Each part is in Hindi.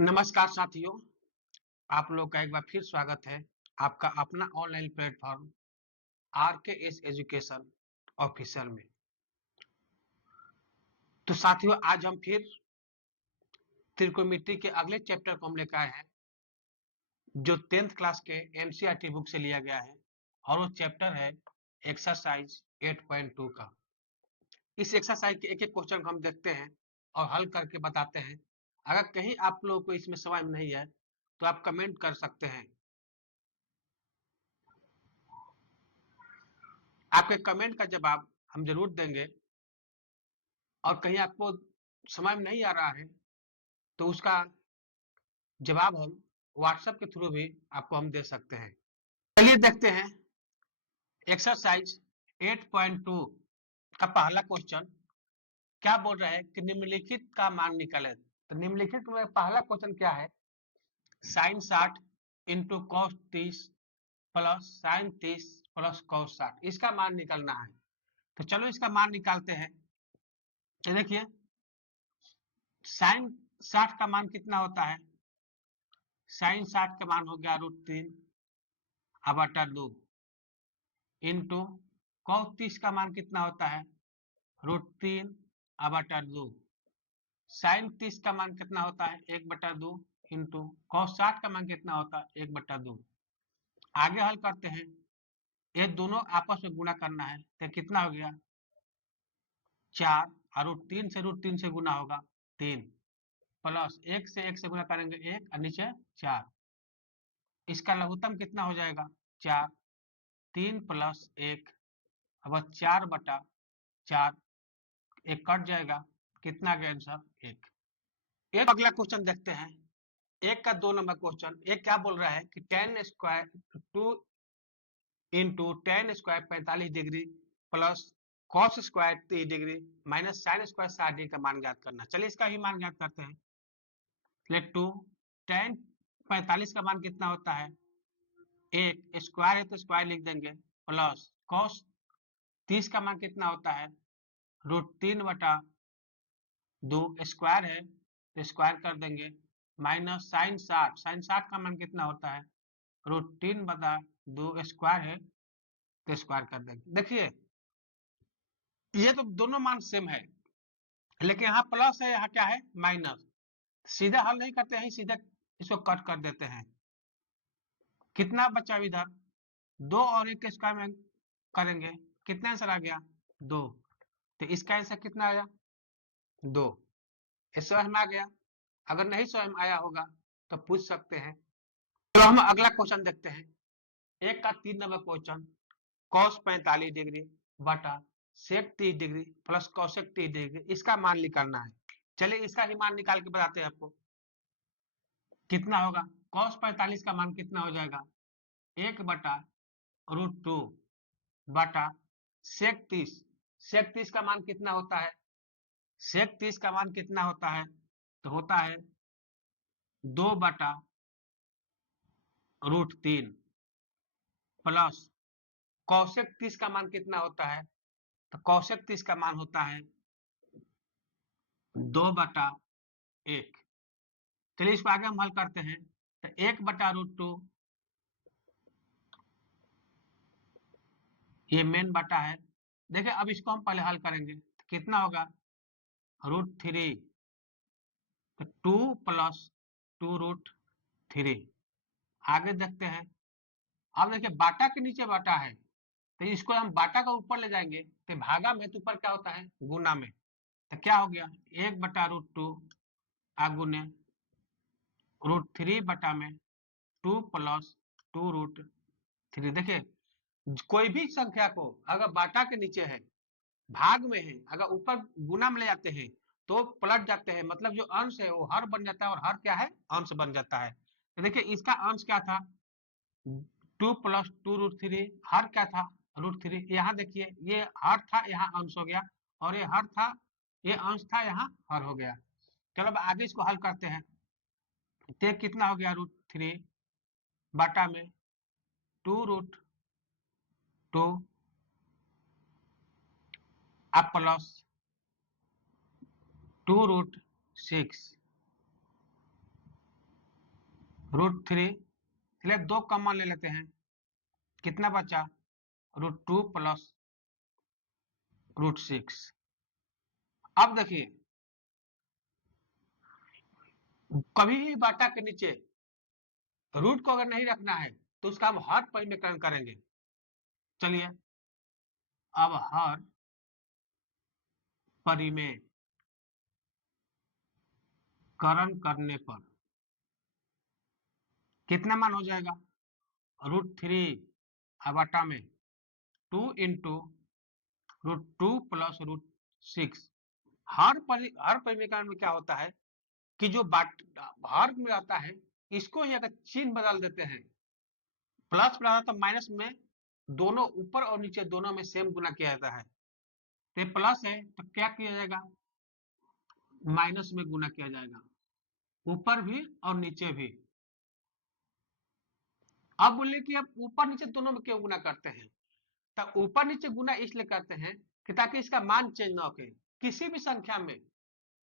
नमस्कार साथियों, आप लोग का एक बार फिर स्वागत है आपका अपना online platform RKS education official में। तो साथियों, आज हम फिर त्रिकोणमिति के अगले चैप्टर को हम लेकर आए हैं, जो 10th क्लास के एनसीईआरटी बुक से लिया गया है और वो चैप्टर है एक्सरसाइज 8.2 का। इस एक्सरसाइज के एक एक क्वेश्चन को हम देखते हैं और हल करके बताते हैं। अगर कहीं आप लोगों को इसमें समझ में नहीं है तो आप कमेंट कर सकते हैं। आपके कमेंट का जवाब हम जरूर देंगे और कहीं आपको समझ में नहीं आ रहा है तो उसका जवाब हम व्हाट्सएप के थ्रू भी आपको हम दे सकते हैं। चलिए देखते हैं एक्सरसाइज 8.2 का पहला क्वेश्चन क्या बोल रहा है कि निम्नलिखित का मान निकालें। तो निम्नलिखित में पहला क्वेश्चन क्या है, sine 60 into cos 30 plus sine 30 plus cos 60, इसका मान निकालना है। तो चलो इसका मान निकालते हैं। तो देखिए साइन 60 का मान कितना होता है, साइन 60 का मान हो गया √3/2 इंटू कॉस 30 का मान कितना होता है √3/2, साइन 30 का मान कितना होता है 1/2 इंटू कॉस 60 का मान कितना होता है 1/2। आगे हल करते हैं, ये दोनों आपस में गुणा करना है तो कितना हो गया 4 और √3 से गुना होगा 3 प्लस 1 से 1 से गुना करेंगे 1 और नीचे 4, इसका लघुत्तम कितना हो जाएगा 4, 3 प्लस 1 अब 4/4, एक कट जाएगा, कितना गया आंसर 1। एक अगला क्वेश्चन देखते हैं, एक का 2 नंबर क्वेश्चन। एक क्या बोल रहा है कि tan square 2 into tan square 45 degree plus cos square 30 degree minus sine square 60 degree का मान ज्ञात करना। चलिए इसका ही मान ज्ञात करते हैं। लेट टू tan 45 का मान कितना होता है 1, स्क्वायर है तो स्क्वायर लिख देंगे, प्लस कॉस 30 का मान कितना होता है √3/2, स्क्वायर है तो स्क्वायर कर देंगे, माइनस साइन 60 का मान कितना होता है √3/2, स्क्वायर है तो स्क्वायर कर देंगे। देखिए ये तो दोनों मान सेम है, लेकिन यहाँ प्लस है यहाँ क्या है माइनस। सीधा हल नहीं करते हैं, सीधे इसको कट कर देते हैं। कितना बचा इधर 2 और 1 के स्क्वायर में करेंगे, कितना आंसर आ गया 2। तो इसका आंसर कितना आया 2। ये समझ में आ गया। अगर नहीं समझ में आया होगा तो पूछ सकते हैं। तो हम अगला क्वेश्चन देखते हैं, एक का 3 नंबर क्वेश्चन, cos 45 डिग्री बटा sec 30 degree plus cosec 30 degree, इसका मान निकालना है। चलिए इसका ही मान निकाल के बताते हैं आपको कितना होगा। cos 45 का मान कितना हो जाएगा 1/√2 बटा sec 30, sec 30 का मान कितना होता है, sec 30 का मान कितना होता है तो होता है 2/√3 प्लस cosec 30 का मान कितना होता है तो cosec 30 का मान होता है 2/1। चलिए इसको आगे हम हल करते हैं। तो 1/√2 ये मेन बटा है। देखिए अब इसको हम पहले हल करेंगे तो कितना होगा √3, तो 2 प्लस 2√3। आगे देखते हैं, अब देखिए बाटा के नीचे बाटा है तो इसको हम बाटा का ऊपर ले जाएंगे तो भागा में तो ऊपर क्या होता है गुना में, तो क्या हो गया 1/√2 गुने √3 बटा में 2 प्लस 2√3। देखिए कोई भी संख्या को अगर बाटा के नीचे है भाग में है, अगर ऊपर गुना में ले जाते हैं तो पलट जाते हैं, मतलब जो अंश है वो हर बन जाता है और हर क्या है अंश बन जाता है। तो देखिए इसका अंश क्या था 2 प्लस 2√3, हर क्या था √3। यहाँ देखिए ये हर था यहाँ अंश हो गया, और ये हर था ये अंश था यहाँ हर हो गया। चलो अब आगे इसको हल करते हैं। तो कितना हो गया √3 बटा में 2√2 अब प्लस 2√6 √3, चलिए 2 कॉमन ले लेते हैं, कितना बचा √2 प्लस √6। अब देखिए कभी भी बाटा के नीचे रूट को अगर नहीं रखना है तो उसका हम हर परिमेयकरण करेंगे। चलिए अब हर परिमेयकरण करने पर कितना मान हो जाएगा √3 बटा में 2 इंटू √2 प्लस √6। हर परिमेयकरण में क्या होता है कि जो हर में आता है इसको ही अगर चिन्ह बदल देते हैं, प्लस प्लस तो माइनस में दोनों ऊपर और नीचे दोनों में सेम गुना किया जाता है, तो प्लस है तो क्या किया जाएगा माइनस में गुना किया जाएगा, ऊपर भी और नीचे भी। अब बोले कि अब ऊपर नीचे दोनों में क्यों गुना करते हैं, तो ऊपर नीचे गुना इसलिए करते हैं कि ताकि इसका मान चेंज ना हो। किसी भी संख्या में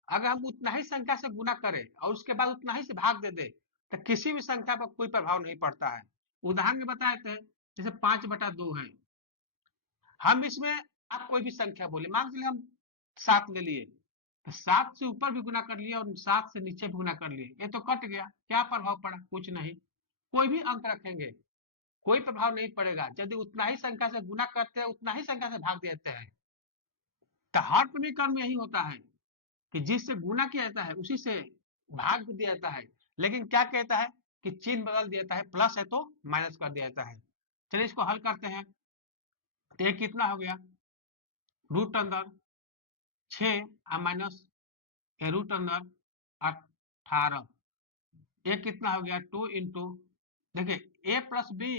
अगर हम उतना ही संख्या से गुना करें और उसके बाद उतना ही से भाग दे दे तो किसी भी संख्या पर कोई प्रभाव नहीं पड़ता है। उदाहरण में बताते हैं जैसे 5/2 है, हम इसमें आप कोई भी संख्या बोले, मान लीजिए हम 7 ले लिए, तो 7 से ऊपर भी गुना कर लिए और 7 से नीचे भी गुना कर लिए, ये तो कट गया, क्या प्रभाव पड़ा, कुछ नहीं। कोई भी अंक रखेंगे कोई प्रभाव नहीं पड़ेगा, यदि उतना ही संख्या से गुना करते हैं उतना ही संख्या से भाग देते हैं। तो हर समीकरण में यही होता है कि जिससे गुना किया जाता है उसी से भाग भी दिया जाता है, लेकिन क्या कहता है कि चिन्ह बदल दिया जाता है, प्लस है तो माइनस कर दिया जाता है। चलिए इसको हल करते हैं, तो ये कितना हो गया रूट अंदर 6 माइनस रूट अंदर 18, ये कितना हो गया 2 इंटू, देखिए a plus B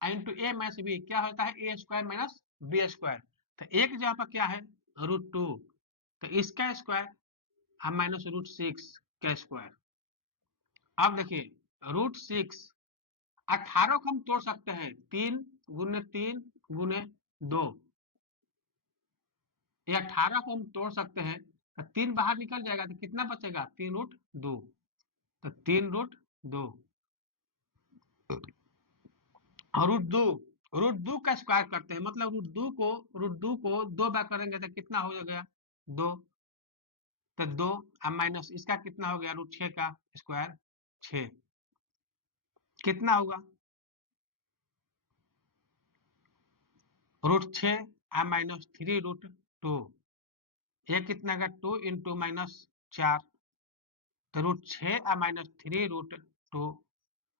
into A minus B क्या होता है A square minus B square, तो एक जगह पर क्या है √2, तो इसका स्क्वायर माइनस √6 का स्क्वायर। अब देखिए √6 18 को हम तोड़ सकते हैं 3 गुने 3 गुने 2, ये 18 को हम तोड़ सकते हैं, तो 3 बाहर निकल जाएगा तो कितना बचेगा 3√2, तो 3√2 और √2 का स्क्वायर करते हैं, मतलब √2 को 2 बार करेंगे तो कितना हो जाएगा 2, तो 2 माइनस इसका कितना हो गया √6 का स्क्वायर 6, कितना होगा √6 माइनस 3√2, ये कितना का 2 इंटू माइनस 4, तो √6 माइनस 3√2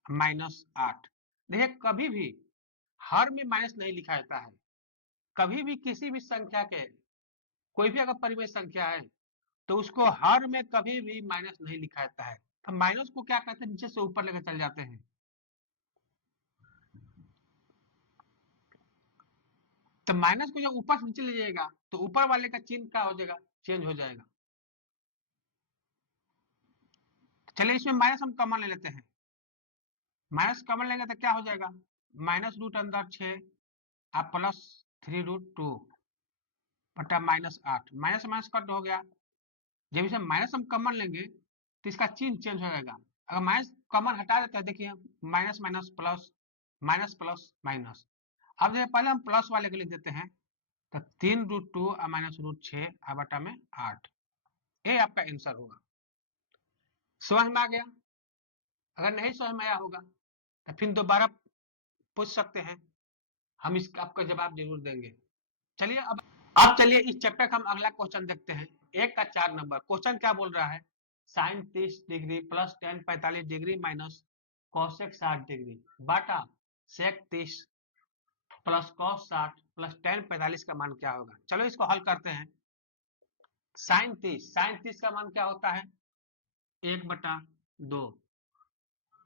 माइनस 8। देखिए कभी भी हर में माइनस नहीं लिखा जाता है, कभी भी किसी भी संख्या के कोई भी अगर परिमेय संख्या है तो उसको हर में कभी भी माइनस नहीं लिखा जाता है, तो माइनस को क्या कहते हैं नीचे से ऊपर लेकर चल जाते हैं। तो माइनस को जब ऊपर से नीचे ले जाएगा तो ऊपर वाले का चिन्ह क्या हो जाएगा चेंज हो जाएगा। चलिए इसमें माइनस हम कॉमन ले लेते हैं, माइनस कॉमन लेंगे तो क्या हो जाएगा माइनस रूट अंदर 6 प्लस 3√2 बटा माइनस 8, माइनस माइनस कट हो गया। जब इसे माइनस हम कॉमन लेंगे तो इसका चिन्ह चेंज हो जाएगा, अगर माइनस कॉमन हटा देते हैं देखिए minus minus plus minus plus minus. अब देखिए पहले हम प्लस वाले को लिख देते हैं, तो 3√2 माइनस √6 बटा में 8, ये आपका आंसर होगा। समझ में आ गया? अगर नहीं समझ में आया होगा तो फिर दोबारा पूछ सकते हैं, हम इसका आपका जवाब जरूर देंगे। चलिए अब चलिए इस चैप्टर का हम अगला क्वेश्चन देखते हैं। 1 का 4 नंबर क्वेश्चन क्या बोल रहा है, sine 30 degree plus tan 45 degree minus cosec 60 degree बाटा sec 30 plus cos 60 plus tan 45 का मान क्या होगा। चलो इसको हल करते हैं। साइन 30 का मान क्या होता है 1/2,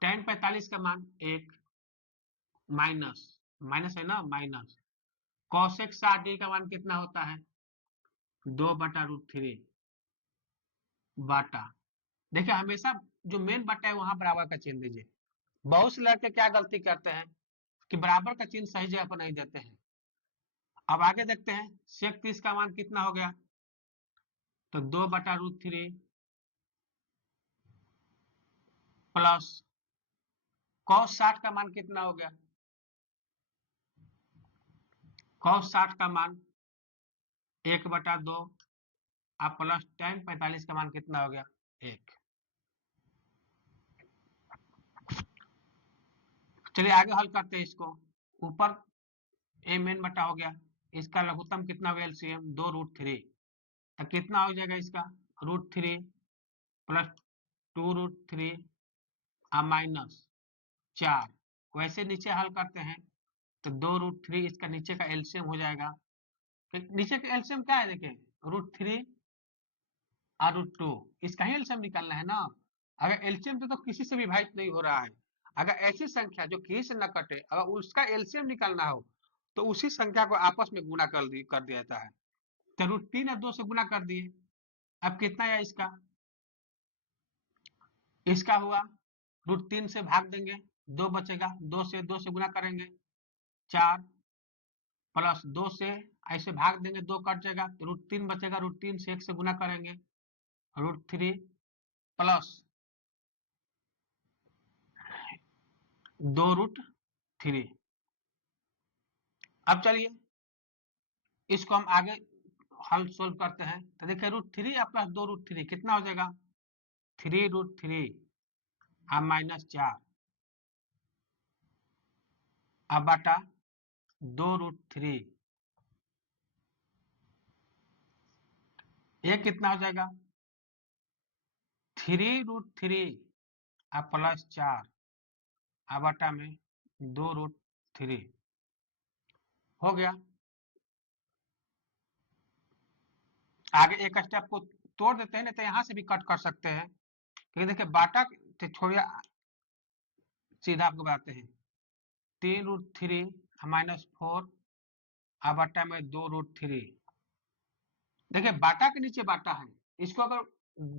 टेन 45 का मान 1 माइनस माइनस है ना माइनस कॉसेक 60 डिग्री का मान कितना होता है 2/√3 बाटा, देखिए हमेशा जो मेन बटा है वहां बराबर का चिन्ह दीजिए। बहुत से लड़के क्या गलती करते हैं कि बराबर का चिन्ह सही जगह पर नहीं देते हैं। अब आगे देखते हैं सेक 30 का मान कितना हो गया, तो 2/√3 प्लस cos 60 का मान कितना हो गया? cos 60 का मान 1/2 आप प्लस tan 45 का मान कितना हो गया? 1। चलिए आगे हल करते हैं इसको। ऊपर mn बटा हो गया, इसका लघुत्तम कितना हो गया? एलसीएम 2√3, तो कितना हो जाएगा इसका? √3 प्लस 2√3 माइनस 4। वैसे नीचे हल करते हैं तो 2√3 इसका नीचे का एलसीएम हो जाएगा। नीचे का एलसीएम क्या है? देखिए √3 और √2, इसका ही एलसीएम निकालना है ना। अगर एलसीएम तो किसी से विभाजित नहीं हो रहा है। अगर ऐसी संख्या जो किसी से न कटे, अगर उसका एलसीएम निकालना हो तो उसी संख्या को आपस में गुणा कर दिया जाता है। तो √3 और 2 से गुणा कर दिए। अब कितना है इसका? इसका हुआ √3 से भाग देंगे, 2 बचेगा, 2 से गुणा करेंगे 4, प्लस 2 से ऐसे भाग देंगे, 2 कट जाएगा तो √3 बचेगा, √3 से 1 से गुणा करेंगे √3 प्लस 2√3। अब चलिए इसको हम आगे हल सोल्व करते हैं। तो देखिए √3 प्लस 2√3 कितना हो जाएगा? 3√3 माइनस 4 अब बटा 2√3, ये कितना हो जाएगा? 3√3 प्लस 4 बटा में 2√3 हो गया। आगे एक स्टेप को तोड़ देते हैं, नहीं तो यहाँ से भी कट कर सकते हैं, क्योंकि देखिए बाटा छोड़िए, सीधा आपको बताते हैं। 3√3 माइनस 4 बटा में 2√3। देखिए बाटा के नीचे बाटा है, इसको अगर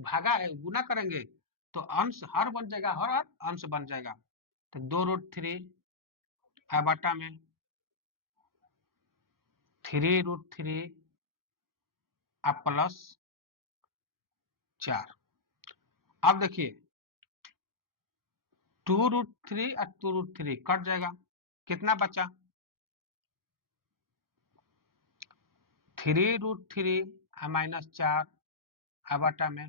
भागा है गुना करेंगे तो अंश हर बन जाएगा, हर अंश बन जाएगा। तो 2√3 बटा में 3√3 प्लस 4। अब देखिए 2√3 और 2√3 कट जाएगा, कितना बचा? 3√3 माइनस 4 बटा में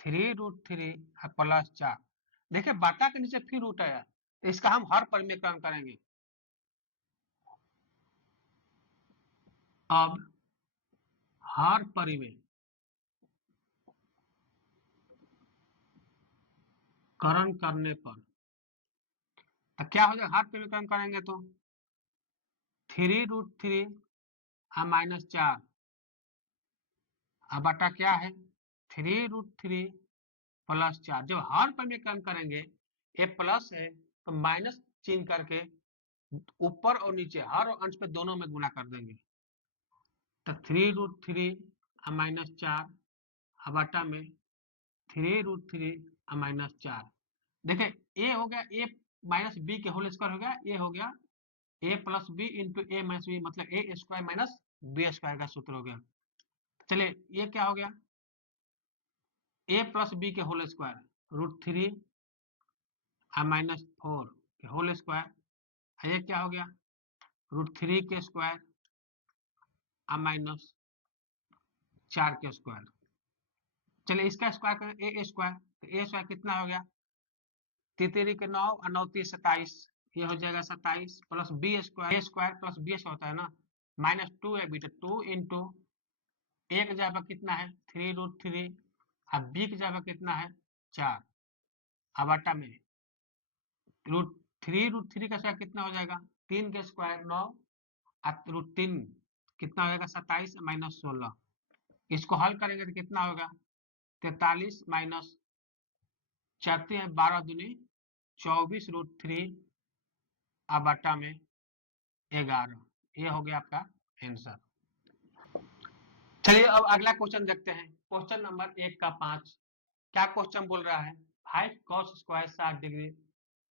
3√3 प्लस 4। देखिए बाटा के नीचे फिर रूट आया, इसका हम हर परिमेयकरण करेंगे। अब हर परिमेयकरण करने पर तो क्या हो जाएगा? हर परिमेयकरण करेंगे तो 3√3 माइनस 4 बटा क्या है? 3√3 प्लस 4। जब हर परिमेयकरण करेंगे, ये प्लस है तो माइनस चिन्ह करके ऊपर और नीचे हर और अंश पे दोनों में गुणा कर देंगे। तो 3√3 माइनस 4 बटा में 3√3 माइनस 4। देखिए ए हो गया ए माइनस बी के होल स्क्वायर हो गया, ए हो गया ए plus B into A minus B, मतलब ए स्क्वायर माइनस बी स्क्वायर का सूत्र हो गया। चलिए ये क्या हो गया? ए प्लस बी के होल स्क्वायर √3 माइनस 4 के होल स्क्वायर, ये क्या हो गया? √3 के स्क्वायर माइनस 4 के स्क्वायर। चलिए इसका स्क्वायर करें, ए स्क्वायर, तो ए स्क्वायर कितना हो गया? 3 के 9 और 9 3 27, ये हो जाएगा 27 प्लस बी स्क्वायर, ए स्क्वायर प्लस बी होता है ना, माइनस 2 है बीटा 2 इंटू ए की जगह कितना है? 3√3 अब बी की जगह कितना है? 4 अब बटा में √3 का स्क्वायर कितना हो जाएगा? 3 के स्क्वायर 9 √3 कितना हो जाएगा? 27 माइनस 16। इसको हल करेंगे तो कितना होगा? 43 माइनस 4 12 दूनी 24 √3 बटा में 11। ये हो गया आपका आंसर। चलिए अब अगला क्वेश्चन देखते हैं। क्वेश्चन नंबर 1 का 5। क्या क्वेश्चन बोल रहा है? 5 cos square 60 degree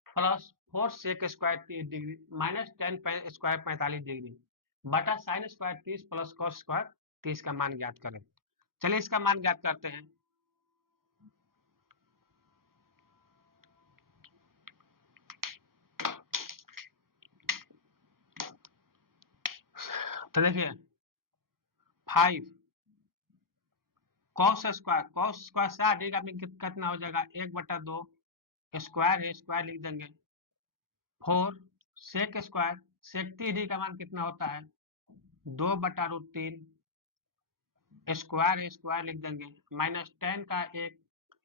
plus 4 sec square 30 degree minus 10 square 45 degree बटा sine square 30 plus cos square 30 का मान ज्ञात करें। चलिए इसका मान ज्ञात करते हैं। तो देखिए 5 cos स्क्वायर 60 का कितना हो जाएगा 1/2 स्क्वायर है स्क्वायर लिख देंगे 4 सेक स्क्वायर सेक 3 का मान कितना होता है 2/√3 स्क्वायर है स्क्वायर लिख देंगे -10 का एक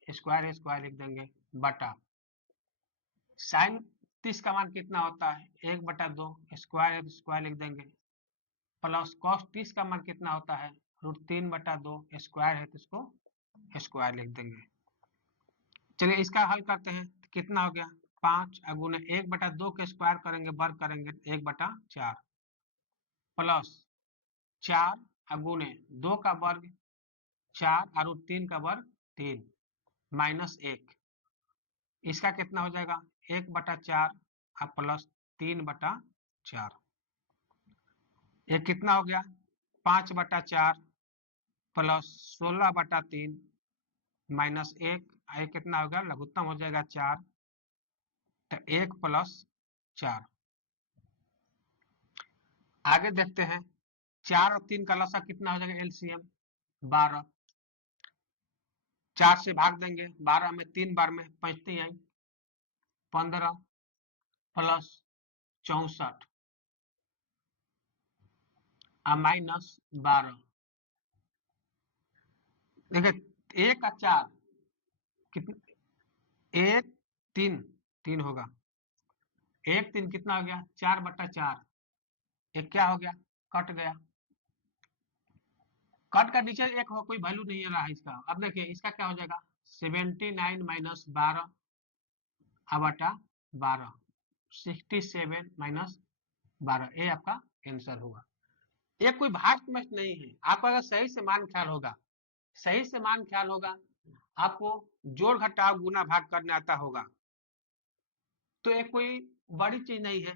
स्क्वायर है स्क्वायर लिख देंगे बटा साइन 30 का मान कितना होता है 1/2 स्क्वायर है स्क्वायर लिख देंगे प्लस कॉस 30 का मान कितना होता है √3/2 स्क्वायर है तो इसको स्क्वायर लिख देंगे। चलिए इसका हल करते हैं कितना हो गया 5 गुने 1/2 के स्क्वायर करेंगे वर्ग करेंगे 1/4 प्लस 4 गुने 2 का वर्ग 4 और 3 का वर्ग 3 माइनस 1 इसका कितना हो जाएगा 1/4 और प्लस 3/4 ये कितना हो गया 5/4 प्लस 16/3 माइनस 1 ये कितना हो गया लघुत्तम हो जाएगा 4 तो 1 + 4 आगे देखते हैं 4 और 3 का लसा कितना हो जाएगा एलसीएम 12 4 से भाग देंगे 12 में 3 बार में 5 आई 15 प्लस 64 माइनस 12 देखिए 1 और 4 कितना 1 3 3 होगा 1 3 कितना हो गया 4/4 एक क्या हो गया कट गया कट का नीचे एक कोई वैल्यू नहीं रहा इसका अब देखिए इसका क्या हो जाएगा 79 माइनस 12 बटा 12 67 माइनस 12 ये आपका आंसर होगा ये कोई भाग मत नहीं है आपका अगर सही से मान ख्याल होगा आपको जोड़ घटाव गुना भाग करने आता होगा तो ये कोई बड़ी चीज नहीं है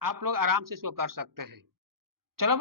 आप लोग आराम से इसको कर सकते हैं चलो